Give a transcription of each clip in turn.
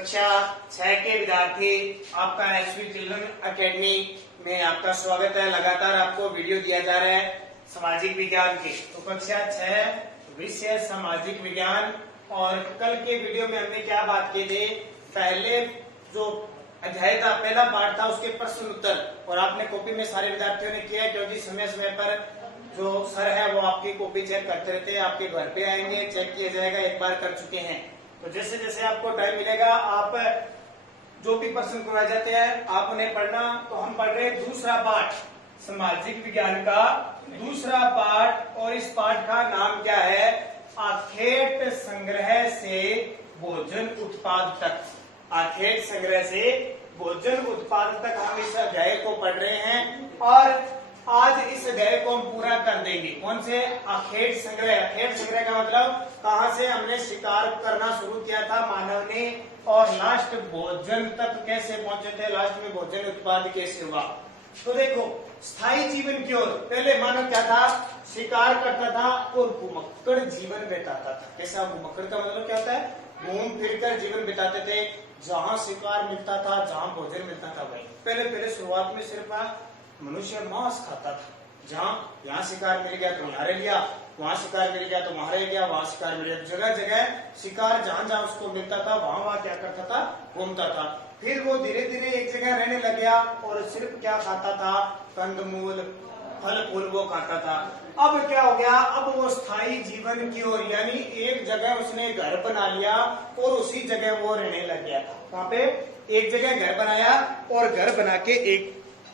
कक्षा 6 के विद्यार्थी, आपका एसवी चिल्ड्रन एकेडमी में आपका स्वागत है। लगातार आपको वीडियो दिया जा रहा है सामाजिक विज्ञान के। तो कक्षा 6 विषय सामाजिक विज्ञान। और कल के वीडियो में हमने क्या बात की थी, पहले जो अध्याय था, पहला पार्ट था, उसके प्रश्न उत्तर, और आपने कॉपी में सारे विद्यार्थियों ने किया, क्योंकि समय समय पर जो सर है वो आपकी कॉपी चेक करते रहते हैं। आपके घर पे आएंगे, चेक किया जाएगा, एक बार कर चुके हैं। तो जैसे जैसे आपको टाइम मिलेगा, आप जो भी प्रश्न करवाए जाते हैं आप उन्हें पढ़ना। तो हम पढ़ रहे हैं दूसरा पाठ सामाजिक विज्ञान का दूसरा पाठ, और इस पाठ का नाम क्या है, आखेट संग्रह से भोजन उत्पाद तक। आखेट संग्रह से भोजन उत्पाद तक हम इस अध्याय को पढ़ रहे हैं, और आज इस अध्याय को हम पूरा कर देंगे। कौन से? आखेट संग्रह। आखेट संग्रह का मतलब कहाँ से हमने शिकार करना शुरू किया था मानव ने, और लास्ट भोजन तक कैसे पहुंचे थे, लास्ट में भोजन उत्पाद कैसे हुआ। तो देखो, स्थायी जीवन की ओर पहले मानव क्या था, शिकार करता था और घुमक्कड़ जीवन बिताता था। कैसा? घुमक्कड़ का मतलब क्या होता है, घूम फिरकर जीवन बिताते थे। जहाँ शिकार मिलता था, जहाँ भोजन मिलता था, वही पहले शुरुआत में सिर्फ मनुष्य मांस खाता था। जहाँ यहाँ शिकार मिल गया तो यहाँ रह लिया, वहाँ शिकार मिल गया तो वहाँ रह गया, वहाँ शिकार मिल गया। जगह जगह शिकार जहाँ जहाँ उसको मिलता था वहाँ क्या करता था, घूमता था। फिर वो धीरे धीरे एक जगह रहने लग गया और सिर्फ क्या खाता था, कंदमूल फल फूल वो खाता था। अब क्या हो गया, अब वो स्थायी जीवन की ओर, यानी एक जगह उसने घर बना लिया और उसी जगह वो रहने लग गया था। वहाँ पे एक जगह घर बनाया और घर बना के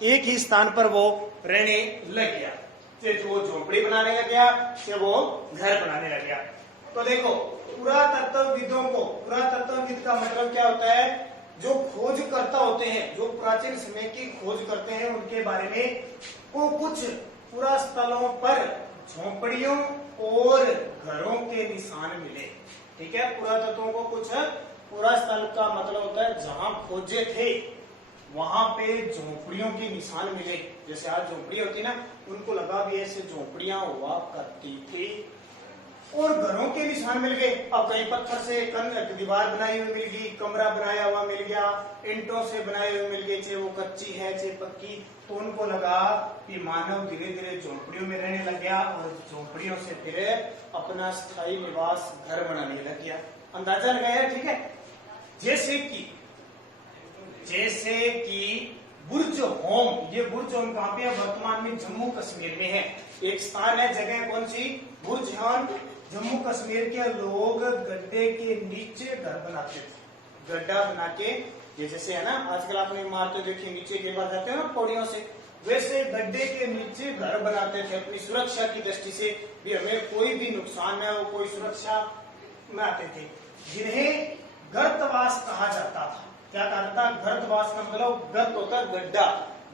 एक ही स्थान पर वो रहने लग गया। फिर वो झोपड़ी बनाने लग गया, फिर वो घर बनाने लग गया। तो देखो, पुरातत्वविदों को, पुरातत्वविद का मतलब क्या होता है, जो खोज करता होते हैं, जो प्राचीन समय की खोज करते हैं, उनके बारे में को कुछ पुरा स्थलों पर झोपड़ियों और घरों के निशान मिले। ठीक है, पुरातत्वों को कुछ पुरा स्थल का मतलब होता है जहां खोजे थे वहां पे झोपड़ियों के निशान मिले। जैसे आज झोपड़ी होती ना, उनको लगा भी ऐसे झोपड़ियां हुआ करती थी, और घरों के निशान मिल गए। अब कहीं पत्थर से दीवार बनाई हुई मिल गई, कमरा बनाया हुआ मिल गया, ईंटों से बनाए हुए मिल गए, चाहे वो कच्ची है चाहे पक्की। तो उनको लगा कि मानव धीरे धीरे झोपड़ियों में रहने लग गया, और झोपड़ियों से फिर अपना स्थायी निवास घर बनाने लग गया। अंदाजा लगाया, ठीक है। जैसे कि बुर्ज होम, ये बुर्ज होम कहाँ पे है, वर्तमान में जम्मू कश्मीर में है। एक स्थान है, जगह कौन सी, बुर्ज होम। जम्मू कश्मीर के लोग गड्ढे के नीचे घर बनाते थे। गड्ढा बना के, ये जैसे है ना आजकल आपने इमारतें देखी नीचे गिर जाते हैं ना पौड़ियों से, वैसे गड्ढे के नीचे घर बनाते थे अपनी सुरक्षा की दृष्टि से भी, हमें कोई भी नुकसान न हो, कोई सुरक्षा में आते थे, जिन्हें गर्तवास कहा जाता था। क्या कहा था, गर्तवास का मतलब गर्त होता गड्ढा,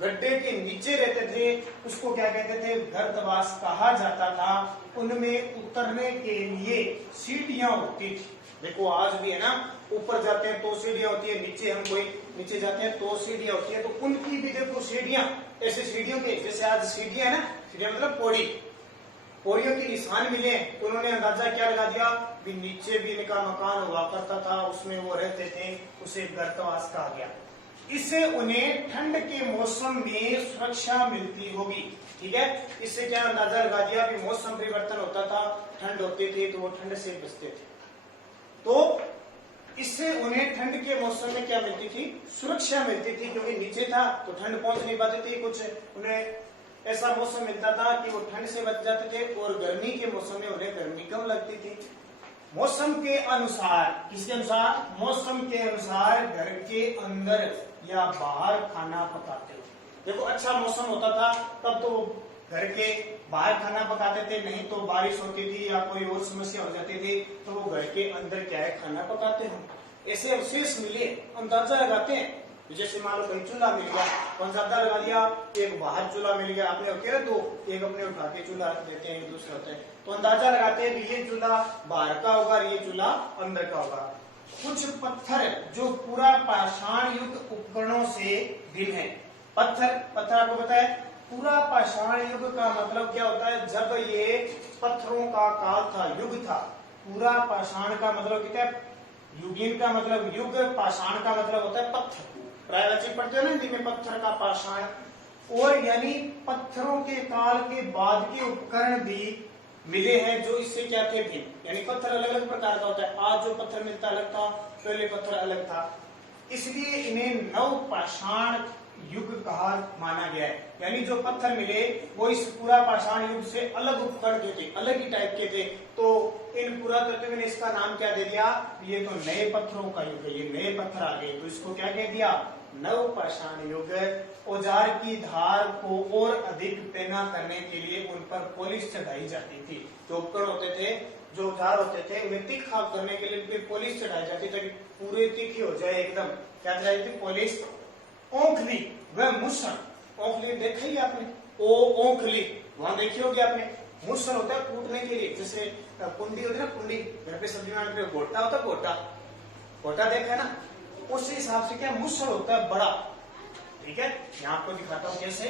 गड्ढे के नीचे रहते थे, उसको क्या कहते थे, गर्तवास कहा जाता था। उनमें उतरने के लिए सीढ़ियां होती थी। देखो आज भी है ना, ऊपर जाते हैं तो सीढ़ियां होती है, नीचे हम कोई नीचे जाते हैं तो सीढ़ियां होती है। तो उनकी भी देखो सीढ़ियां, ऐसे सीढ़ियों के जैसे आज सीढ़ियां है ना, सीढ़ियां मतलब पौड़ी, पौड़ियों के निशान मिले। उन्होंने अंदाजा क्या लगा दिया भी नीचे भी इनका मकान हुआ करता था, उसमें वो रहते थे, उसे गर्तवास कहा गया। इससे उन्हें ठंड के मौसम में सुरक्षा मिलती होगी। ठीक है, इससे क्या अंदाजा लगा दिया कि मौसम परिवर्तन होता था, ठंड होती थी तो वो ठंड से बचते थे। तो इससे उन्हें ठंड के मौसम में क्या मिलती थी, सुरक्षा मिलती थी, क्योंकि नीचे था तो ठंड पहुंच नहीं पाती थी। कुछ उन्हें ऐसा मौसम मिलता था कि वो ठंड से बच जाते थे, और गर्मी के मौसम में उन्हें गर्मी कम लगती थी। मौसम के अनुसार, किसके अनुसार, मौसम के अनुसार घर के अंदर या बाहर खाना पकाते थे। देखो अच्छा मौसम होता था तब तो घर के बाहर खाना पकाते थे, नहीं तो बारिश होती थी या कोई और समस्या हो जाती थी तो वो घर के अंदर क्या है, खाना पकाते हैं। ऐसे अवशेष मिले, अंदाजा लगाते हैं। जैसे मान लो कहीं चूल्हा मिल गया, अंदाजा लगा दिया, एक बाहर चूल्हा मिल गया, आपने होते हैं तो एक अपने उठा के चूल्हा रख देते हैं, दूसरा होता है, तो अंदाजा लगाते हैं कि ये चूल्हा बाहर का होगा, ये चूल्हा अंदर का होगा। कुछ पत्थर जो पूरा पाषाण युग उपकरणों से भिन्न है। पत्थर आपको पता है, पूरा पाषाण युग का मतलब क्या होता है, जब ये पत्थरों का काल था, युग था। पूरा पाषाण का मतलब क्या है, युगीन का मतलब युग, पाषाण का मतलब होता है पत्थर। प्रायवाचिक पढ़ते हो ना हिंदी में, पत्थर का पाषाण। और यानी पत्थरों के काल के बाद के उपकरण भी मिले हैं जो इससे क्या थे भिन्न। यानी पत्थर अलग अलग प्रकार का होता है। आज जो पत्थर मिलता अलग था, पहले पत्थर अलग था, इसलिए इन्हें नव पाषाण युग कहा माना गया है। यानी जो पत्थर मिले वो इस पूरा पाषाण युग से अलग उपकरण के थे, अलग ही टाइप के थे। तो इन पुरातत्व ने इसका नाम क्या दे दिया, ये तो नए पत्थरों का युग है, ये नए पत्थर आ गए, तो इसको क्या कह दिया, नव पाषाण युग। औजार की धार को और अधिक पैना करने के लिए उन पर पॉलिश चढ़ाई जाती थी। जो उपकरण होते थे, जो औजार होते थे, उन्हें तीखा करने के लिए उन पर पॉलिश चढ़ाई जाती ताकि पूरे तीखी हो जाए एकदम। क्या चढ़ाई जाती, पॉलिश। ओंखली वह मुसल, ओंखली देखा ही आपने, ओ ओंखली वहां देखी होगी आपने। मुसल होता है कूटने के लिए, जैसे कुंडी होती है ना, कुंडी घर पे सब्जी बनाने पे गोटा होता है, गोटा, गोटा देखा है ना, उस हिसाब से क्या मुसल होता है बड़ा। ठीक है, यहाँ आपको दिखाता हूँ कैसे।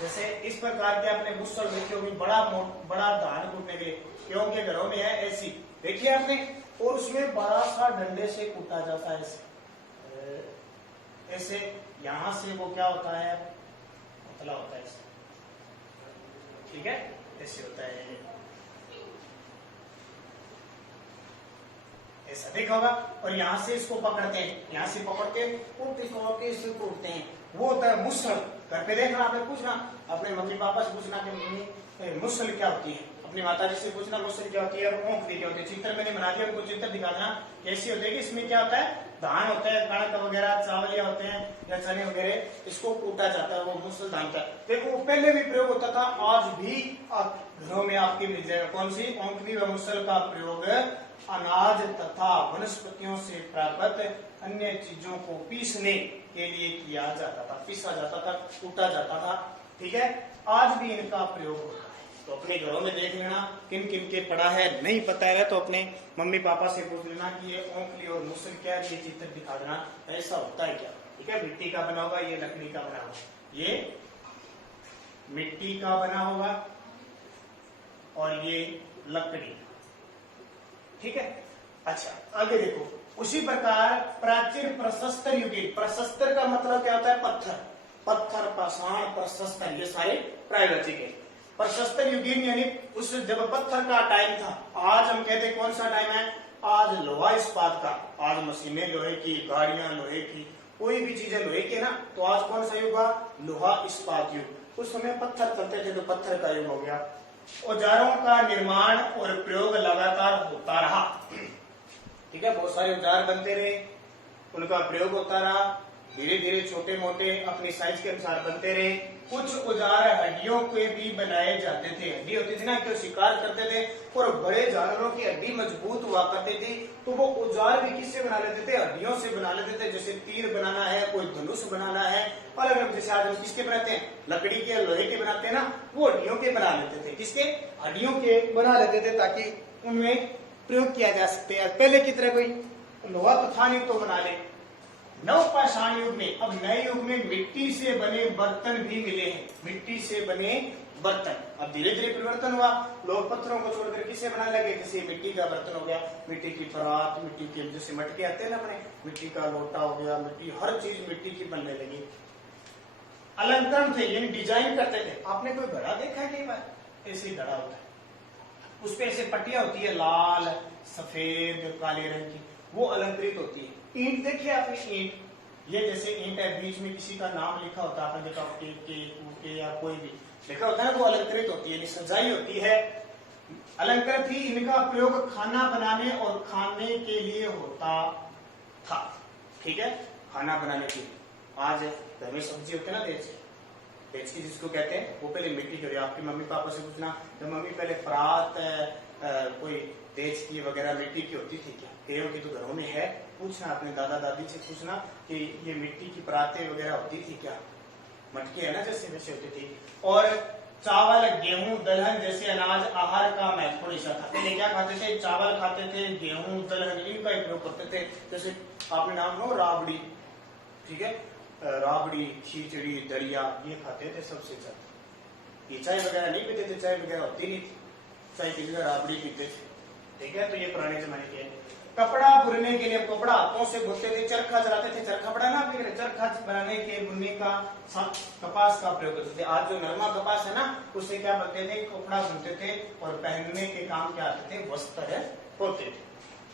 जैसे इस प्रकार के आपने मुसल देखी होगी, बड़ा धान कूटने के लिए, क्योंकि घरों में है ऐसी, देखिए आपने। और उसमें बड़ा सा डंडे से कूटा जाता है ऐसे, यहां से वो क्या होता है, पतला होता है ऐसे। ठीक है, ऐसे होता है, ऐसा देखा होगा। और यहां से इसको पकड़ते हैं, यहां से पकड़ के इसको कूटते हैं, वो होता है मुसल। घर पे देखना, आपने पूछना अपने मम्मी पापा से, पूछना कि मम्मी मुसल क्या होती है, अपनी माता जी से पूछना मुसल क्या होती है, और ओंखली क्या होती है। चित्र मैंने बना दिया, उनको चित्र दिखा देना कैसी होती है। इसमें क्या होता है, धान होता है, कणक वगैरह, चावलिया होते हैं या चने वगैरह, इसको कूटा जाता है, वो मुसल धान का। देखो वो पहले भी प्रयोग होता था, आज भी घरों में आपके मिल जाएगा। कौन सी, ओंखली व मुसल का प्रयोग अनाज तथा वनस्पतियों से प्राप्त अन्य चीजों को पीसने के लिए किया जाता था, पीसा जाता था, कूटा जाता था। ठीक है, आज भी इनका प्रयोग होता है। तो अपने घरों में देख लेना किन किन के पड़ा है, नहीं पता है तो अपने मम्मी पापा से पूछ लेना कि ये ओंखली और मुसल क्या है, ये चित्र दिखा देना, ऐसा होता है क्या। ठीक है, मिट्टी का बना होगा, ये लकड़ी का बना होगा, ये मिट्टी का बना होगा और ये लकड़ी। ठीक है, अच्छा आगे देखो। उसी प्रकार प्राचीन प्रशस्तर युगीन, प्रशस्तर का मतलब क्या होता है, पत्थर, पत्थर, पाषाण, प्रशस्तर, ये सारे प्रायवाचिक है। प्रशस्तर युगीन यानी उस जब पत्थर का टाइम था, आज हम कहते हैं कौन सा टाइम है, आज लोहा इस्पात का, आज मशीनें लोहे की, गाड़ियां लोहे की, कोई भी चीजें लोहे की है ना, तो आज कौन सा युग हुआ, लोहा इस्पात युग। उस समय पत्थर चलते थे तो पत्थर का युग हो गया। औजारों का निर्माण और प्रयोग लगातार होता रहा। ठीक है, बहुत सारे औजार बनते रहे, उनका प्रयोग होता रहा, धीरे धीरे छोटे मोटे अपनी साइज के अनुसार बनते रहे। कुछ औजार हड्डियों के भी बनाए जाते थे, हड्डी होती थी ना, क्यों शिकार करते थे और बड़े जानवरों की हड्डी मजबूत हुआ करती थी, तो वो औजार भी किससे बना लेते थे, हड्डियों से बना लेते थे। जैसे तीर बनाना है, कोई धनुष बनाना है, अलग अलग, जैसे आज हम किसके बनाते हैं, लकड़ी के, लोहे के बनाते हैं ना, वो हड्डियों के बना लेते थे, किसके, हड्डियों के बना लेते थे, ताकि उनमें प्रयोग किया जा सकते हैं। पहले की तरह कोई लोहा तो था नहीं तो बना ले। नव पाषाण युग में, अब नए युग में मिट्टी से बने बर्तन भी मिले हैं, मिट्टी से बने बर्तन। अब धीरे धीरे परिवर्तन हुआ, लोग पत्थरों को छोड़कर किसे बनाने लगे, जैसे मिट्टी का बर्तन हो गया, मिट्टी की परात, मिट्टी के जैसे मटके आते हैं ना अपने, मिट्टी का लोटा हो गया, मिट्टी, हर चीज मिट्टी की बनने लगी। अलंकरण थे, यानी डिजाइन करते थे। आपने कोई घड़ा देखा है, कई बार ऐसे ही घड़ा होता है, उस पे ऐसे पट्टियां होती है, लाल, सफेद, काले रंग की, वो अलंकृत होती है। ईंट देखिए आपने, ईंट, ये जैसे ईंट है, बीच में किसी का नाम लिखा होता है, आपने देखा के या कोई भी लिखा होता है, वो अलंकृत होती है, सजाई होती है, अलंकृत ही। इनका प्रयोग खाना बनाने और खाने के लिए होता था। ठीक है, खाना बनाने के लिए। आज घर में सब्जी होती है ना, देच की जिसको कहते हैं, वो पहले मिट्टी की। आपके मम्मी पापा से पूछना, तो मम्मी पहले परात कोई देच की वगैरह मिट्टी की होती थी क्या, तेरों की तो घरों में है, पूछना अपने दादा दादी से पूछना कि ये मिट्टी की परातें वगैरह होती थी क्या, मटके है ना जैसे वैसे होती थी। और चावल, गेहूं, दलहन जैसे अनाज आहार का महत्वपूर्ण हिस्सा था। पहले क्या खाते थे, चावल खाते थे, गेहूं, दलहन, इनका प्रयोग करते थे। जैसे आपने नाम लो राबड़ी, ठीक है, राबड़ी, खिचड़ी, दलिया, ये खाते थे सबसे ज्यादा। ये चाय वगैरह नहीं पीते थे, चाय वगैरह होती नहीं थी, चाय की जगह राबड़ी पीते थे। ठीक है, तो ये पुराने जमाने के। कपड़ा बुनने के लिए कपड़ा हाथों से बुनते थे, चरखा चलाते थे, चरखा पड़ा ना आपके, चरखा बनाने के बुनने का कपास का प्रयोग करते थे। आज जो नरमा कपास है ना, उससे क्या बनते थे, कपड़ा बुनते थे और पहनने के काम क्या आते थे, वस्त्र होते थे।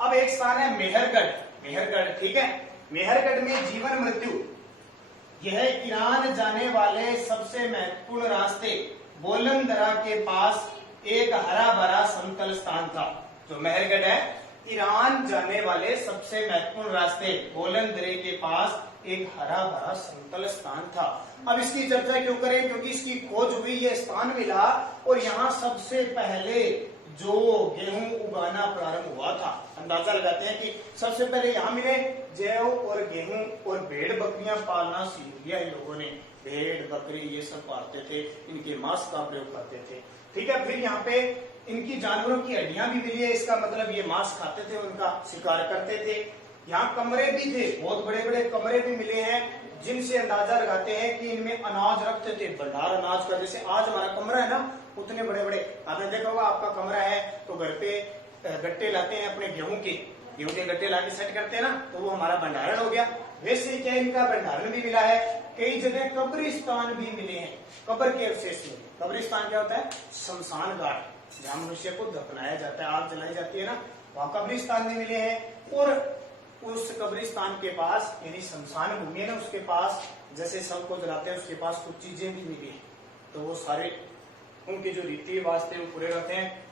अब एक स्थान है मेहरगढ़, मेहरगढ़ ठीक है। मेहरगढ़ में जीवन मृत्यु, यह ईरान जाने वाले सबसे महत्वपूर्ण रास्ते बोलंदरा के पास एक हरा भरा समतल स्थान था। जो मेहरगढ़ है, ईरान जाने वाले सबसे महत्वपूर्ण रास्ते बोलंदरे के पास एक हरा भरा समतल स्थान था। अब इसकी चर्चा क्यों करें, क्योंकि इसकी खोज हुई, ये स्थान मिला और यहाँ सबसे पहले जो गेहूं उगाना प्रारंभ हुआ था। अंदाजा लगाते हैं कि सबसे पहले यहाँ मिले जौ और गेहूं और भेड़ बकरियां पालना सीख लिया इन लोगों ने। भेड़ बकरी ये सब पालते थे, इनके मांस का प्रयोग करते थे, ठीक है। फिर यहाँ पे इनकी जानवरों की हड्डियां भी मिली है, इसका मतलब ये मांस खाते थे, उनका शिकार करते थे। यहाँ कमरे भी थे, बहुत बड़े बड़े कमरे भी मिले हैं, जिनसे अंदाजा लगाते हैं कि इनमें अनाज रखते थे, भंडार अनाज का। जैसे आज हमारा कमरा है ना, उतने बड़े बड़े, आपने देखा होगा आपका कमरा है तो घर पे गट्टे लाते हैं अपने गेहूं के गट्टे लाके सेट करते हैं ना, तो वो हमारा भंडारण हो गया। वैसे क्या इनका भंडारण भी मिला है। कई जगह कब्रिस्तान भी मिले हैं, कब्र के अवशेष में। कब्रिस्तान क्या होता है, शमशान घाट, जहाँ मनुष्य को दफनाया जाता है, आग जलाई जाती है ना, वहाँ कब्रिस्तान भी मिले हैं। और उस कब्रिस्तान के पास, यानी शमशान भूमि है ना, उसके पास जैसे सबको जलाते हैं, उसके पास कुछ चीजें भी मिली है, तो वो सारे उनके जो रीति रिवाज थे वो पूरे रहते हैं।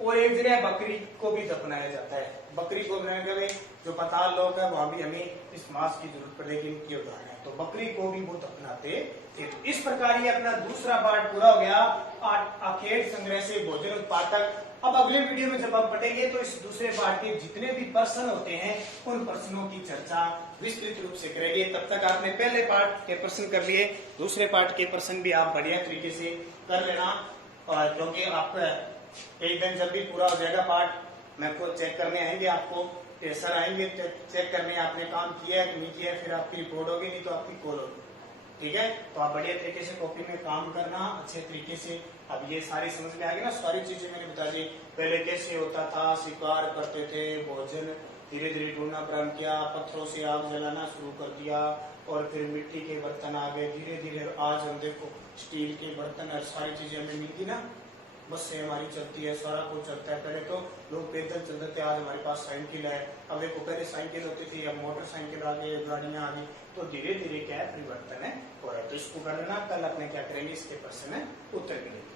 और एक जगह बकरी को भी दफनाया जाता है। बकरी को बनाने जो पताल लोग है, वहां भी हमें इस मांस की जरूरत पड़ेगी, इनकी उदाहरण है, तो बकरी को भी वो दफनाते थे। तो इस प्रकार ये अपना दूसरा पार्ट पूरा हो गया, आखेट संग्रह से भोजन उत्पादक। अब अगले वीडियो में जब हम पढ़ेंगे तो इस दूसरे पार्ट के जितने भी प्रश्न होते हैं, उन प्रश्नों की चर्चा विस्तृत रूप से करेंगे। तब तक आपने पहले पार्ट के प्रश्न कर लिए, दूसरे पार्ट के प्रश्न भी आप बढ़िया तरीके से कर लेना, और क्योंकि आपका एक दिन जब भी पूरा हो जाएगा पार्ट, मैं खुद चेक करने आएंगे, आपको सर आएंगे चेक करने, आपने काम किया है कि नहीं किया है, फिर आपकी रिपोर्ट होगी, नहीं तो आपकी कॉल होगी, ठीक है। तो आप बढ़िया तरीके से कॉपी में काम करना अच्छे तरीके से। अब ये सारी समझ में आ गई ना, सारी चीजें मैंने बता दी। पहले कैसे होता था, शिकार करते थे, भोजन धीरे धीरे ढूंढना प्रारंभ किया, पत्थरों से आग जलाना शुरू कर दिया, और फिर मिट्टी के बर्तन आ गए धीरे धीरे। आज हम देखो स्टील के बर्तन और सारी चीजें हमें मिलती ना, बस से हमारी चलती है, सारा कुछ चलता है। पहले तो लोग पैदल चलते थे, आज हमारे पास साइकिल है। अब देखो पहले साइकिल होती थी, अब मोटरसाइकिल आ गई, गाड़ियां आ गई, तो धीरे धीरे क्या है, परिवर्तन है हो रहा है। तो इसको करना, कल अपने क्या करेंगे, इसके प्रश्न उत्तर मिलेंगे।